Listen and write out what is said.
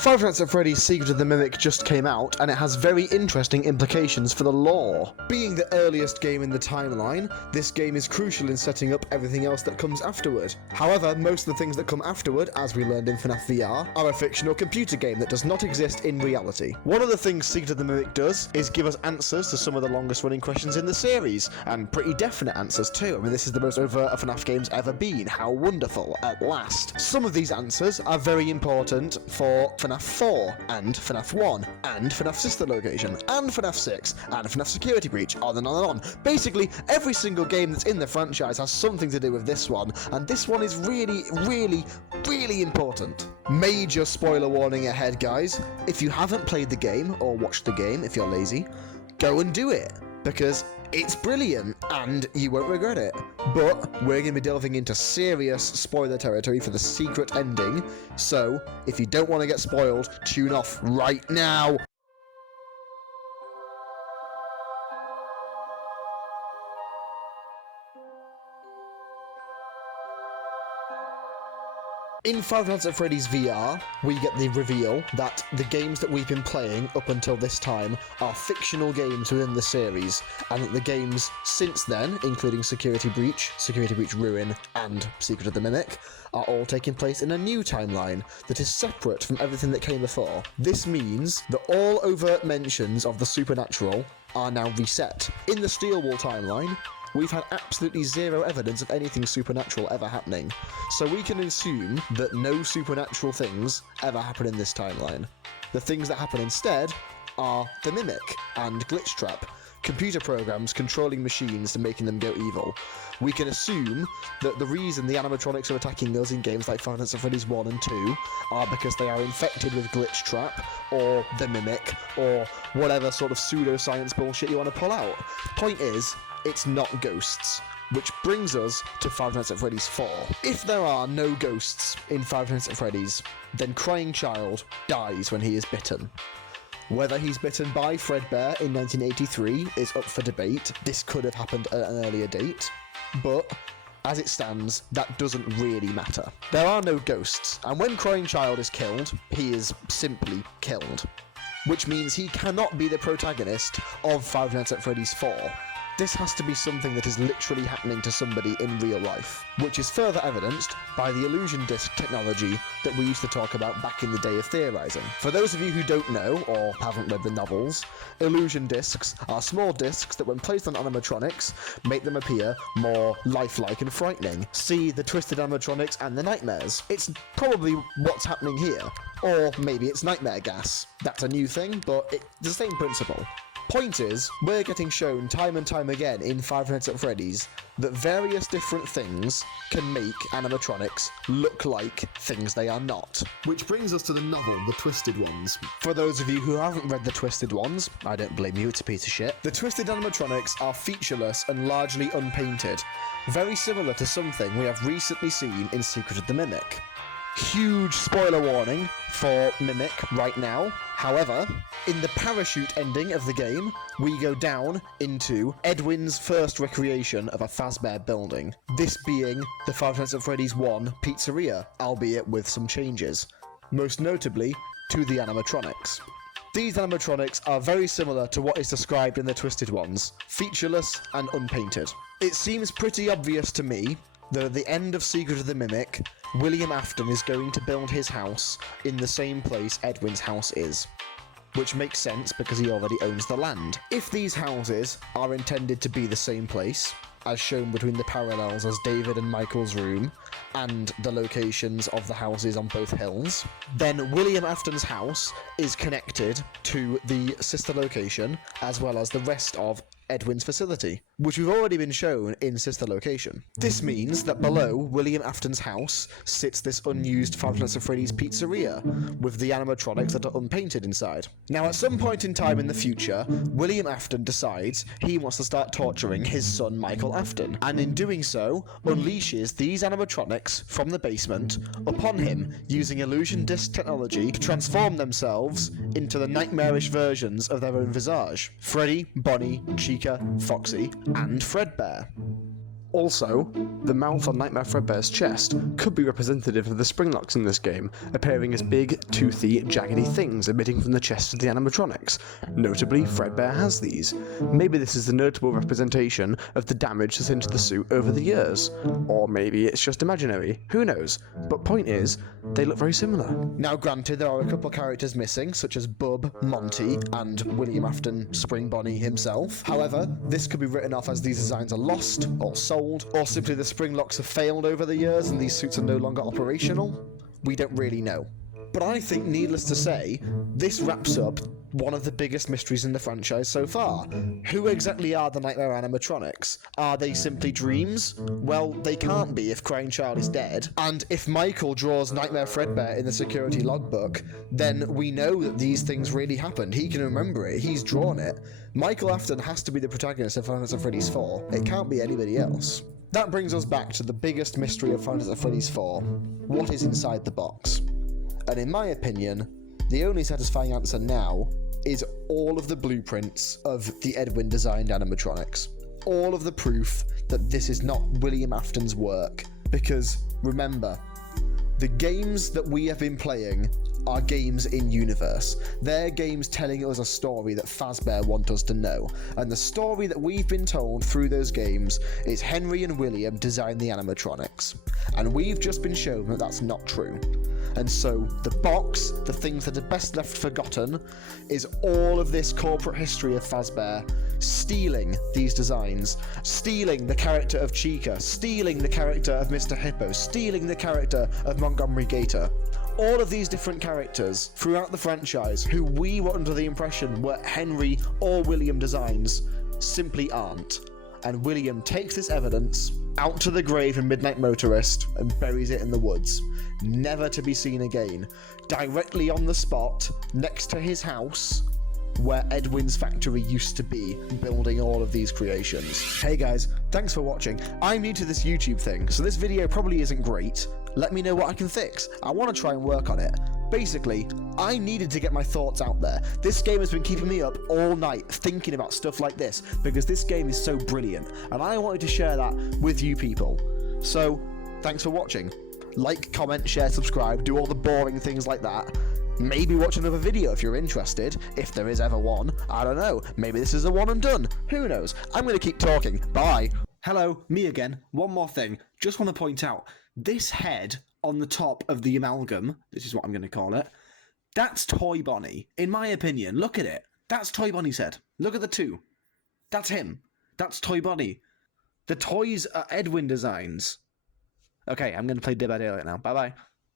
Five Nights at Freddy's Secret of the Mimic just came out, and it has very interesting implications for the lore. Being the earliest game in the timeline, this game is crucial in setting up everything else that comes afterward. However, most of the things that come afterward, as we learned in FNAF VR, are a fictional computer game that does not exist in reality. One of the things Secret of the Mimic does is give us answers to some of the longest running questions in the series, and pretty definite answers too. I mean, this is the most overt a FNAF game's ever been. How wonderful, at last. Some of these answers are very important for FNAF 4, and FNAF 1, and FNAF Sister Location, and FNAF 6, and FNAF Security Breach, on and on and on. Basically, every single game that's in the franchise has something to do with this one, and this one is really, really, really important. Major spoiler warning ahead, guys. If you haven't played the game, or watched the game if you're lazy, go and do it, because it's brilliant, and you won't regret it. But we're going to be delving into serious spoiler territory for the secret ending, so if you don't want to get spoiled, tune off right now. In Five Nights at Freddy's VR, we get the reveal that the games that we've been playing up until this time are fictional games within the series, and that the games since then, including Security Breach Ruin, and Secret of the Mimic, are all taking place in a new timeline that is separate from everything that came before. This means that all overt mentions of the supernatural are now reset. In the Steel Wall timeline, we've had absolutely zero evidence of anything supernatural ever happening, so we can assume that no supernatural things ever happen in this timeline. The things that happen instead are the Mimic and Glitch Trap, computer programs controlling machines and making them go evil. We can assume that the reason the animatronics are attacking us in games like Five Nights at Freddy's 1 and 2 are because they are infected with Glitch Trap, or the Mimic, or whatever sort of pseudoscience bullshit you want to pull out. Point is, it's not ghosts. Which brings us to Five Nights at Freddy's 4. If there are no ghosts in Five Nights at Freddy's, then Crying Child dies when he is bitten. Whether he's bitten by Fredbear in 1983 is up for debate. This could have happened at an earlier date, but as it stands, that doesn't really matter. There are no ghosts, and when Crying Child is killed, he is simply killed, which means he cannot be the protagonist of Five Nights at Freddy's 4. This has to be something that is literally happening to somebody in real life, which is further evidenced by the illusion disc technology that we used to talk about back in the day of theorizing. For those of you who don't know, or haven't read the novels, illusion discs are small discs that when placed on animatronics, make them appear more lifelike and frightening. See the twisted animatronics and the nightmares. It's probably what's happening here. Or maybe it's nightmare gas. That's a new thing, but it's the same principle. Point is, we're getting shown time and time again in Five Nights at Freddy's that various different things can make animatronics look like things they are not. Which brings us to the novel, The Twisted Ones. For those of you who haven't read The Twisted Ones, I don't blame you, it's a piece of shit. The twisted animatronics are featureless and largely unpainted, very similar to something we have recently seen in Secret of the Mimic. Huge spoiler warning for Mimic right now. However, in the parachute ending of the game, we go down into Edwin's first recreation of a Fazbear building, this being the Five Nights at Freddy's 1 pizzeria, albeit with some changes, most notably to the animatronics. These animatronics are very similar to what is described in the Twisted Ones, featureless and unpainted. It seems pretty obvious to me that at the end of Secret of the Mimic, William Afton is going to build his house in the same place Edwin's house is. Which makes sense because he already owns the land. If these houses are intended to be the same place, as shown between the parallels as David and Michael's room, and the locations of the houses on both hills, then William Afton's house is connected to the sister location, as well as the rest of Edwin's facility, which we've already been shown in Sister Location. This means that below William Afton's house sits this unused Five Nights at Freddy's pizzeria, with the animatronics that are unpainted inside. Now, at some point in time in the future, William Afton decides he wants to start torturing his son Michael Afton, and in doing so, unleashes these animatronics from the basement upon him, using illusion disc technology to transform themselves into the nightmarish versions of their own visage. Freddy, Bonnie, Chica, Foxy, and Fredbear. Also, the mouth on Nightmare Fredbear's chest could be representative of the springlocks in this game, appearing as big, toothy, jaggedy things emitting from the chest of the animatronics. Notably, Fredbear has these. Maybe this is a notable representation of the damage that's into the suit over the years. Or maybe it's just imaginary, who knows? But point is, they look very similar. Now granted, there are a couple of characters missing, such as Bub, Monty, and William Afton Spring Bonnie himself. However, this could be written off as these designs are lost, or sold, or simply the springlocks have failed over the years and these suits are no longer operational. We don't really know. But I think, needless to say, this wraps up one of the biggest mysteries in the franchise so far. Who exactly are the Nightmare animatronics? Are they simply dreams? Well, they can't be if Crying Child is dead. And if Michael draws Nightmare Fredbear in the security logbook, then we know that these things really happened. He can remember it. He's drawn it. Michael Afton has to be the protagonist of Five Nights at Freddy's 4. It can't be anybody else. That brings us back to the biggest mystery of Five Nights at Freddy's 4. What is inside the box? And in my opinion, the only satisfying answer now is all of the blueprints of the Edwin designed animatronics. All of the proof that this is not William Afton's work. Because, remember, the games that we have been playing are games in universe. They're games telling us a story that Fazbear want us to know. And the story that we've been told through those games is Henry and William designed the animatronics. And we've just been shown that that's not true. And so the box, the things that are best left forgotten, is all of this corporate history of Fazbear stealing these designs, stealing the character of Chica, stealing the character of Mr. Hippo, stealing the character of Montgomery Gator. All of these different characters throughout the franchise who we were under the impression were Henry or William designs simply aren't. And William takes this evidence out to the grave in Midnight Motorist and buries it in the woods, never to be seen again, directly on the spot next to his house where Edwin's factory used to be, building all of these creations. Hey guys, thanks for watching. I'm new to this YouTube thing, so this video probably isn't great. Let me know what I can fix. I want to try and work on it. Basically, I needed to get my thoughts out there. This game has been keeping me up all night thinking about stuff like this because this game is so brilliant and I wanted to share that with you people. So, thanks for watching. Like, comment, share, subscribe, do all the boring things like that. Maybe watch another video if you're interested, if there is ever one. I don't know, maybe this is a one and done. Who knows? I'm going to keep talking. Bye. Hello, me again. One more thing. Just want to point out, this head on the top of the amalgam, this is what I'm going to call it, that's Toy Bonnie. In my opinion, look at it. That's Toy Bonnie's head. Look at the two. That's him. That's Toy Bonnie. The toys are Edwin designs. Okay, I'm going to play Dead by Daylight now. Bye-bye.